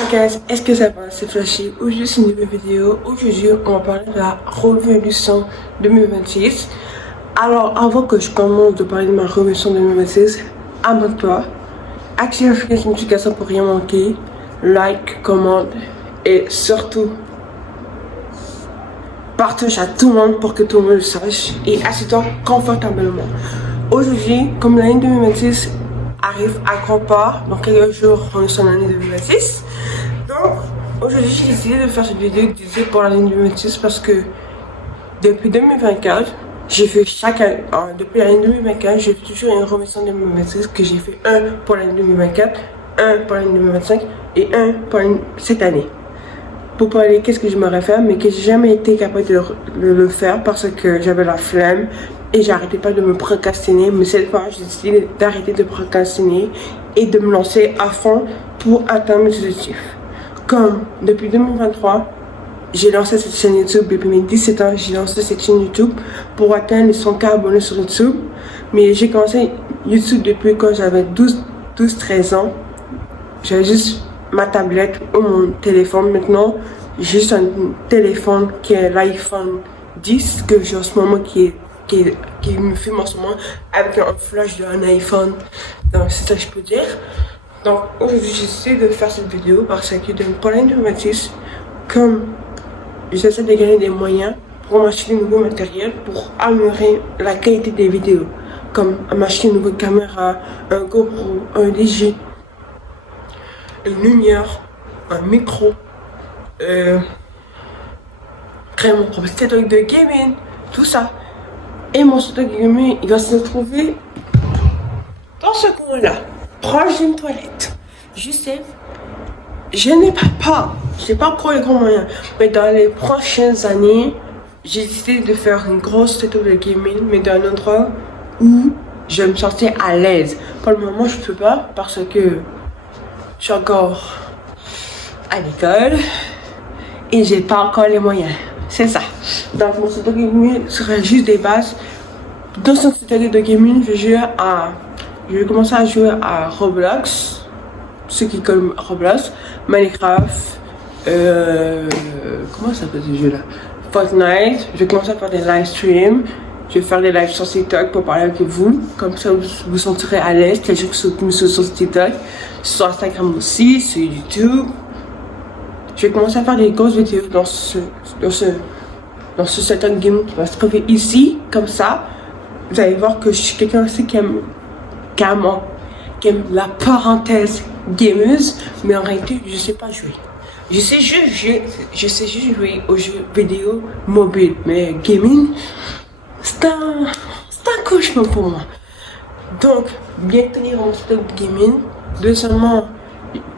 Hey guys, est-ce que ça va? C'est Flashy. Aujourd'hui c'est une nouvelle vidéo. Aujourd'hui on va parler de la révolution 2026. Alors avant que je commence de parler de ma révolution 2026, abonne-toi, active la notification pour rien manquer, like, commente et surtout partage à tout le monde pour que tout le monde le sache et assieds-toi confortablement. Aujourd'hui, comme l'année 2026 arrive à grands pas, dans quelques jours on est sur l'année 2026. Donc aujourd'hui j'ai décidé de faire cette vidéo dédiée pour l'année 2026 parce que depuis 2024, j'ai fait chaque année, depuis l'année 2024, j'ai toujours une révolution 2026 que j'ai fait un pour l'année 2024, un pour l'année 2025 et un pour cette année. Pour parler qu'est-ce que je me réfère, mais que j'ai jamais été capable de le faire parce que j'avais la flemme et j'arrêtais pas de me procrastiner. Mais cette fois, j'ai décidé d'arrêter de procrastiner et de me lancer à fond pour atteindre mes objectifs. Comme depuis 2023, j'ai lancé cette chaîne YouTube depuis mes 17 ans, j'ai lancé cette chaîne YouTube pour atteindre les 100 000 abonnés sur YouTube. Mais j'ai commencé YouTube depuis quand j'avais 12-13 ans. J'avais juste ma tablette ou mon téléphone. Maintenant, j'ai juste un téléphone qui est l'iPhone 10 que j'ai en ce moment qui me filme en ce moment avec un flash d'un iPhone. Donc c'est ça que je peux dire. Donc aujourd'hui j'essaie de faire cette vidéo parce que pour l'année 2026, comme j'essaie de gagner des moyens pour m'acheter de nouveaux matériels pour améliorer la qualité des vidéos, comme m'acheter une nouvelle caméra, un GoPro, un DJ, une lumière, un micro, créer mon propre setup de gaming, tout ça. Et mon setup de gaming, il va se trouver dans ce coin-là, proche d'une toilette. Je sais, je n'ai pas encore les grands moyens, mais dans les prochaines années, j'ai décidé de faire une grosse setup de gaming, mais dans un endroit où je vais me sentir à l'aise. Pour le moment, je peux pas parce que je suis encore à l'école et j'ai pas encore les moyens. C'est ça. Donc mon setup de gaming serait juste des bases. Dans ce setup de gaming, je vais commencer à jouer à Roblox. Ceux qui connaissent Roblox, Minecraft, comment ça s'appelle ce jeu là? Fortnite. Je vais commencer à faire des live streams. Je vais faire des lives sur TikTok pour parler avec vous. Comme ça, vous vous sentirez à l'aise. Les gens qui sont sur TikTok, sur Instagram aussi, sur YouTube. Je vais commencer à faire des grosses vidéos dans ce setup game qui va se trouver ici, comme ça. Vous allez voir que je suis quelqu'un aussi qui aime la parenthèse gameuse, mais en réalité, je sais pas jouer. Je sais juste jouer aux jeux vidéo mobiles, mais gaming, c'est un cauchemar pour moi. Donc, bien tenir mon setup gaming. Deuxièmement,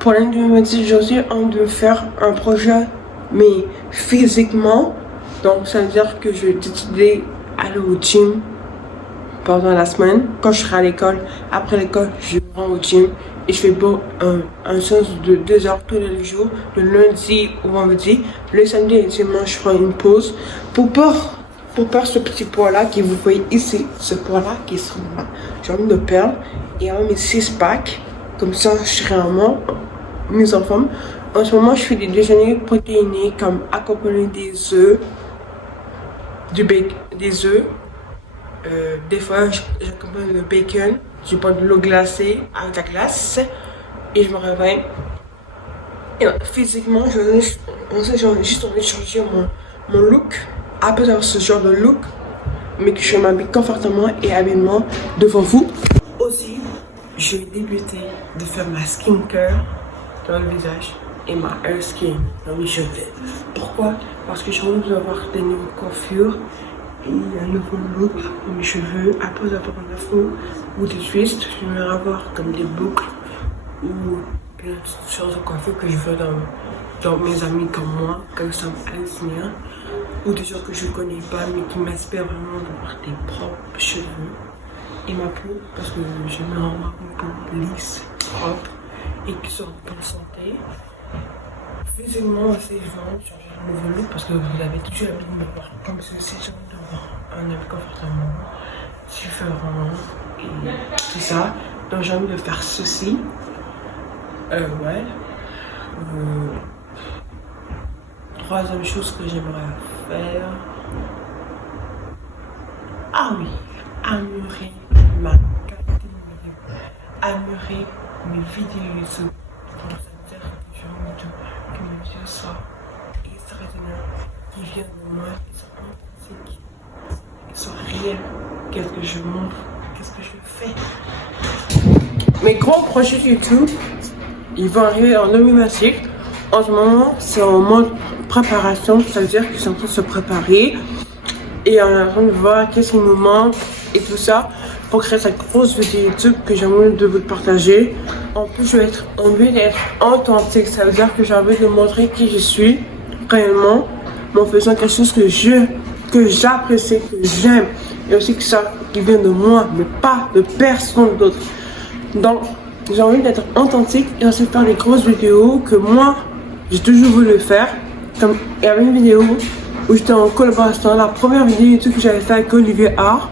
pour l'année 2026, j'ai aussi envie de faire un projet, mais physiquement. Donc, ça veut dire que je vais décider d'aller au gym pendant la semaine. Quand je serai à l'école, après l'école, je vais au gym et je fais un séance de 2 heures tous les jours, le lundi au vendredi. Le samedi et le dimanche, je ferai une pause pour perdre ce petit poids-là que vous voyez ici, ce poids-là qui est là. J'ai envie de perdre et avoir mes 6-packs. Comme ça, je serai vraiment mise en forme. En ce moment, je fais des déjeuners protéinés comme accompagner des œufs, des œufs. Des fois, j'accompagne le bacon. Je prends de l'eau glacée avec la glace et je me réveille. Et physiquement, j'ai juste envie de changer mon look. Après avoir ce genre de look, mais que je m'habille confortablement et habilement devant vous. Aussi, je vais débuter de faire ma skincare dans le visage et ma hair skin dans mes cheveux. Pourquoi? Parce que j'ai envie d'avoir des nouvelles coiffures et un nouveau look pour mes cheveux. Après avoir un afro ou des twists, je vais avoir comme des boucles ou plein de choses de coiffure que je veux dans mes amis comme moi, comme ça m'inspire, ou des gens que je connais pas mais qui m'inspirent vraiment d'avoir des propres cheveux. Et ma peau, parce que j'aime avoir une peau lisse, propre et qui soit en bonne santé. Physiquement aussi, je veux vraiment changer un nouveau look parce que vous avez toujours l'habitude de me voir comme ceci. J'ai envie d'avoir un habit confortablement, différent et tout ça. Donc j'ai envie de faire ceci. Ouais. Troisième chose que j'aimerais faire. Ah oui, améliorer ma qualité de vidéo. Améliorer mes vidéos YouTube. Donc ça veut dire que je veux que mes vidéos soient extraordinaires, qui viennent de moi, qui soient authentiques, qui soient réels. Qu'est-ce que je montre, qu'est-ce que je fais. Mes gros projets YouTube, ils vont arriver en 2026. En ce moment, c'est en mode préparation, ça veut dire qu'ils sont en train de se préparer. Et on est en train de voir qu'est-ce qui nous manque et tout ça pour créer cette grosse vidéo YouTube que j'ai envie de vous partager. En plus, j'ai envie d'être authentique, ça veut dire que j'ai envie de montrer qui je suis réellement, mais en faisant quelque chose que j'apprécie, que j'aime, et aussi que ça qui vient de moi, mais pas de personne d'autre. Donc, j'ai envie d'être authentique et aussi faire des grosses vidéos que moi, j'ai toujours voulu faire. Comme il y avait une vidéo où j'étais en collaboration, la première vidéo YouTube que j'avais fait avec Olivier Art.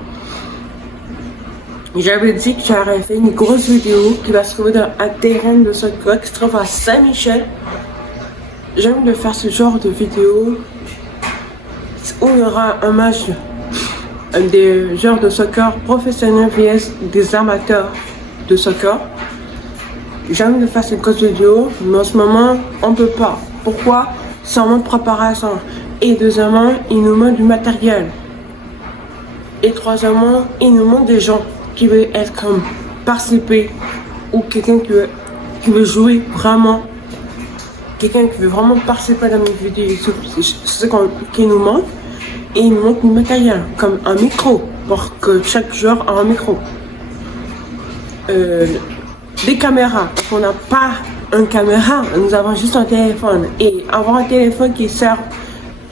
J'avais dit que j'aurais fait une grosse vidéo qui va se trouver dans un terrain de soccer qui se trouve à Saint-Michel. J'ai envie de faire ce genre de vidéo où il y aura un match des genres de soccer professionnels vs des amateurs de soccer. J'ai envie de faire cette grosse vidéo, mais en ce moment, on ne peut pas. Pourquoi? C'est en mode préparation. Et deuxièmement, il nous manque du matériel. Et troisièmement, il nous manque des gens qui veulent être comme participer ou quelqu'un qui veut jouer vraiment. Quelqu'un qui veut vraiment participer dans mes vidéos YouTube. C'est ce qui nous manque. Et il nous manque du matériel, comme un micro, pour que chaque joueur a un micro. Des caméras, parce qu'on n'a pas une caméra, nous avons juste un téléphone. Et avoir un téléphone qui sert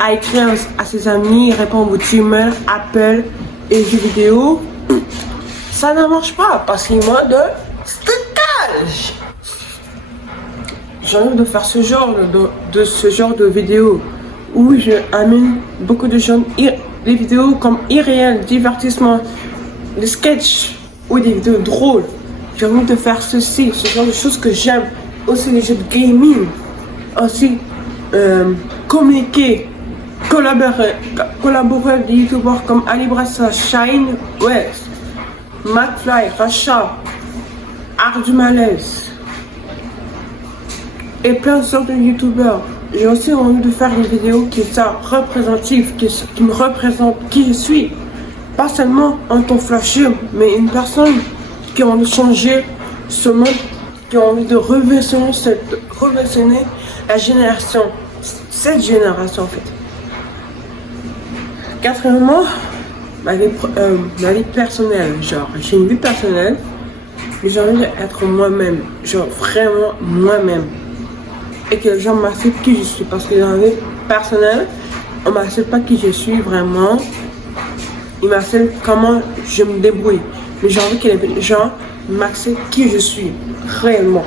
à écrire à ses amis, répondre aux emails, appels et jeux vidéo, ça ne marche pas parce qu'il manque de stockage. J'ai envie de faire ce genre de vidéo où je amène beaucoup de gens, des vidéos comme irréelles, divertissement, des sketchs ou des vidéos drôles. J'ai envie de faire ce genre de choses que j'aime. Aussi les jeux de gaming. Aussi communiquer, collaborer avec des youtubeurs comme Ali Brassa, Shine West, McFly, Racha, Art du Malaise et plein de sortes de youtubeurs. J'ai aussi envie de faire des vidéos qui sont représentatives, qui me représentent qui je suis. Pas seulement en tant que flasher, mais une personne qui a envie de changer ce monde, qui a envie de reversionner la génération, cette génération en fait. Quatrièmement, ma vie personnelle, genre j'ai une vie personnelle, mais j'ai envie d'être moi-même, genre vraiment moi-même. Et que les gens m'acceptent qui je suis, parce que dans la vie personnelle, on m'accepte pas qui je suis vraiment, ils m'acceptent comment je me débrouille. Mais j'ai envie que les gens m'acceptent qui je suis réellement.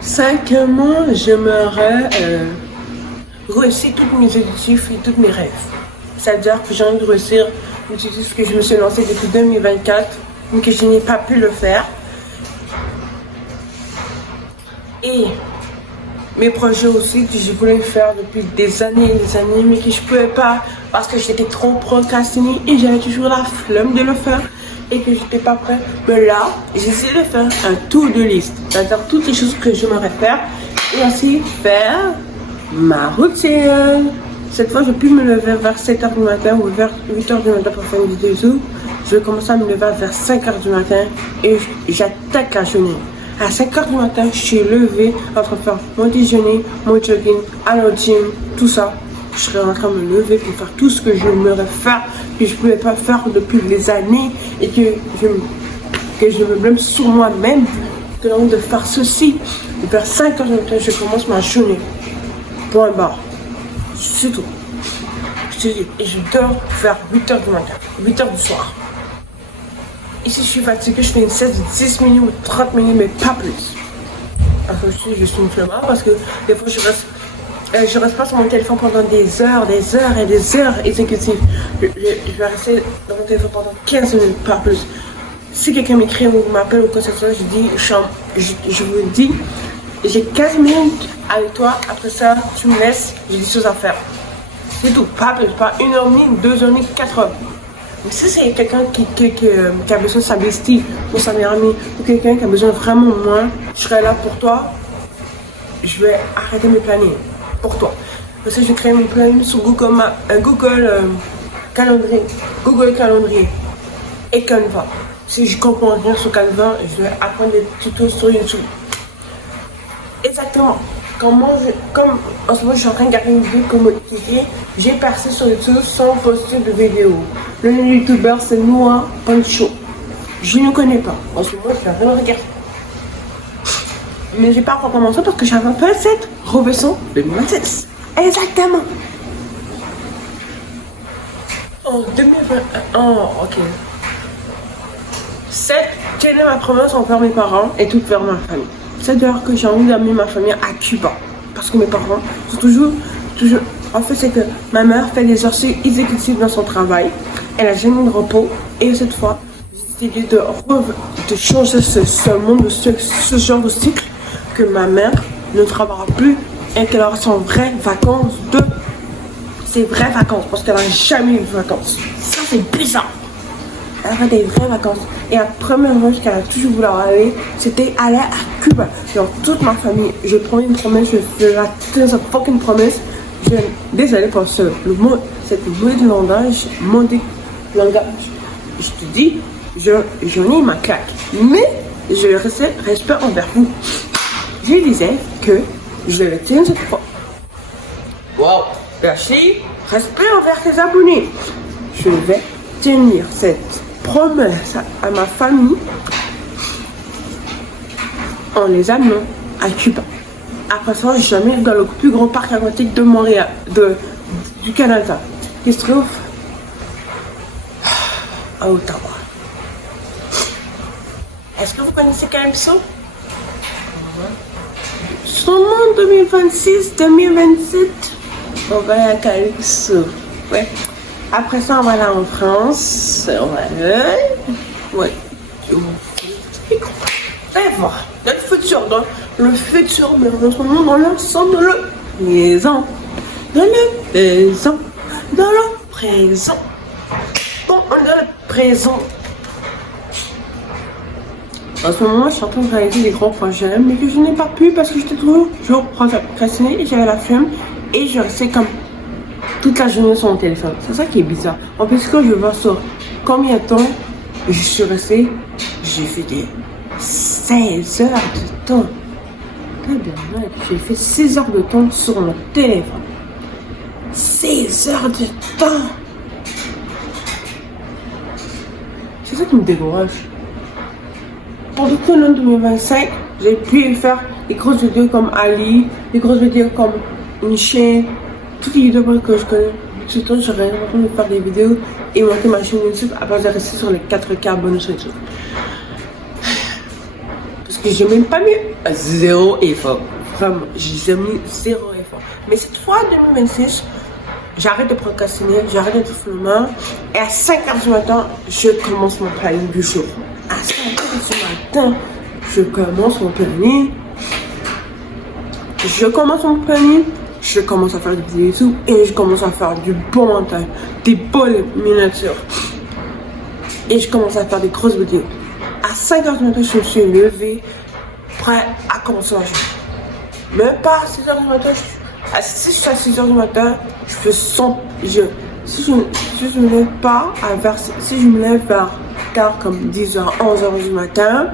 Cinquièmement, j'aimerais réussir tous mes objectifs et tous mes rêves. C'est-à-dire que j'ai envie de réussir l'objectif que je me suis lancé depuis 2024, mais que je n'ai pas pu le faire. Et mes projets aussi que je voulais faire depuis des années, mais que je ne pouvais pas parce que j'étais trop procrastinée et j'avais toujours la flemme de le faire et que j'étais pas prête. Mais là, j'essaie de faire un tour de liste, c'est-à-dire toutes les choses que j'aimerais faire et aussi faire ma routine. Cette fois, je peux me lever vers 7h du matin ou vers 8h du matin pour faire une vidéo YouTube. Je vais commencer à me lever vers 5h du matin et j'attaque la journée. À 5h du matin, je suis levée en train de faire mon déjeuner, mon jogging, aller au gym, tout ça. Je serai en train de me lever pour faire tout ce que j'aimerais faire, que je ne pouvais pas faire depuis des années et que je me blâme sur moi-même que j'ai envie de faire ceci. Et vers 5h du matin, je commence ma journée. Point barre. C'est tout. Je te dis, et je dors vers 8h du matin, 8h du soir. Et si je suis fatiguée, je fais une sieste de 10 minutes ou 30 minutes, mais pas plus. Parce que je suis une flemmard, parce que des fois je reste pas sur mon téléphone pendant des heures et des heures exécutives. Je vais rester dans mon téléphone pendant 15 minutes, pas plus. Si quelqu'un m'écrit ou m'appelle ou quoi que ce soit, je vous dis, j'ai 15 minutes avec toi. Après ça, tu me laisses, j'ai des choses à faire. C'est tout. Pas 1h30, 2h30, 4h. Mais si c'est quelqu'un qui a besoin de sa bestie ou sa meilleure amie, ou quelqu'un qui a besoin vraiment de moi, je serai là pour toi. Je vais arrêter mes plannings pour toi. Parce que je vais créer mon planning sur Google Calendrier et Canva. Si je comprends rien sur Canva, je vais apprendre des tutos sur YouTube. Exactement. Comme en ce moment je suis en train de garder une vidéo comme motivée, j'ai percé sur YouTube sans poster de vidéo. Le youtubeur c'est Noah Pancho. Je ne connais pas. En ce moment je suis en train de regarder. Mais j'ai pas encore commencé parce que j'avais fait cette reversion 2026. Exactement. En 2021. Oh, ok. Tenir ma promesse envers mes parents et toute vers ma famille. C'est d'ailleurs que j'ai envie d'amener ma famille à Cuba. Parce que mes parents sont toujours. En fait, c'est que ma mère fait des heures exécutives dans son travail. Elle a jamais de repos. Et cette fois, j'ai décidé de changer ce genre de cycle. Que ma mère ne travaillera plus et qu'elle aura son vraies vacances ses vraies vacances. Parce qu'elle n'a jamais eu de vacances. Ça, c'est bizarre. Elle a des vraies vacances. Et la première voyage qu'elle a toujours voulu aller, c'était aller à Cuba. Dans toute ma famille, je promets une promesse, je la tenir cette fucking promesse. Désolée pour cette mauvaise langage, je te dis, j'en ai ma claque. Mais je restais respect envers vous. Je disais que je le tiens cette fois. Wow! Merci, respect envers tes abonnés. Je vais tenir cette promesse à ma famille en les amenant à Cuba. Après ça, jamais dans le plus grand parc aquatique de Montréal, du Canada, qui se trouve à Ottawa. Est-ce que vous connaissez Calypso? Sûrement 2026-2027, on va à Calypso. Ouais. Après ça, on va aller en France. On va aller. Ouais. Allez voir. Dans le futur, mais en ce moment, dans l'ensemble de le présent. Dans le présent. Dans le présent. Bon, on est dans le présent. En ce moment, je suis en train de réaliser des gros projets, mais que je n'ai pas pu parce que j'étais toujours procrastinée et j'avais la flemme. Et je restais comme toute la journée sur mon téléphone. C'est ça qui est bizarre. En plus, quand je vois sur combien de temps je suis restée, j'ai fait des 16 heures de temps. J'ai fait 6 heures de temps sur mon téléphone. 6 heures de temps. C'est ça qui me décourage. Pour tout l'an 2025, j'ai pu faire des grosses vidéos comme Ali, des grosses vidéos comme une chaîne, toutes les vidéos que je connais. Tout le temps, j'aurais envie de faire des vidéos et monter ma chaîne YouTube à base de rester sur les 4K abonnés sur YouTube. Parce que j'ai même pas mis zéro effort. Vraiment, j'ai mis zéro effort. Mais cette fois, 2026, j'arrête de procrastiner, j'arrête de filmer. Et à 5h du matin, je commence mon planning du jour. À 5h du matin, je commence mon planning. Je commence à faire des vidéos YouTube et je commence à faire du bon montage, des bonnes miniatures. Et je commence à faire des grosses vidéos. À 5h du matin, je me suis levée, prêt à commencer la journée. Même pas à 6h du matin. Si je suis à 6h du matin, je fais son. Si je me lève pas si je me lève vers comme 10h, 11h du matin,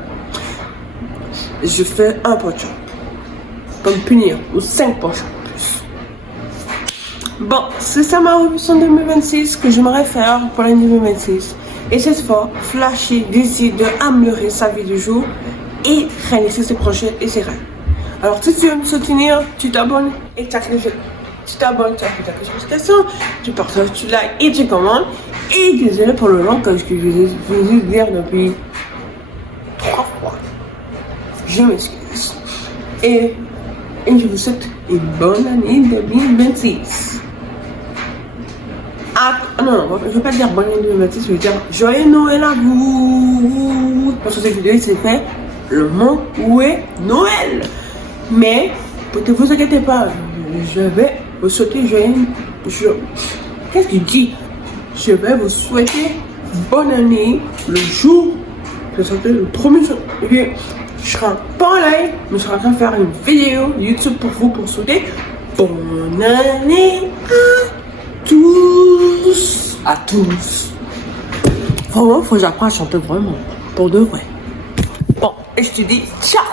je fais un push-up. Pour me punir, ou 5 push-ups. Bon, c'est ça ma révolution 2026 que j'aimerais faire pour l'année 2026. Et cette fois, Flashy décide d'améliorer sa vie du jour et réaliser ses projets et ses rêves. Alors, si tu veux me soutenir, tu t'abonnes et tu actives. Tu t'abonnes, tu actives ta notification, tu partages, tu likes et tu commentes. Et désolé pour le long que je vais dire depuis 3 fois. Je m'excuse. Et je vous souhaite une bonne année 2026. Ah non, je ne vais pas dire bonne année 2026, je vais dire joyeux Noël à vous. Parce que cette vidéo, c'est fait le mois où est Noël. Mais, ne vous inquiétez pas, je vais vous souhaiter, qu'est-ce que tu dis? Je vais vous souhaiter bonne année le jour de sortir le premier jour. Je serai pas en live, mais je serai en train de faire une vidéo YouTube pour vous pour souhaiter bonne année à tous. À tous. Vraiment, faut que j'apprenne à chanter vraiment. Pour de vrai. Bon, et je te dis ciao!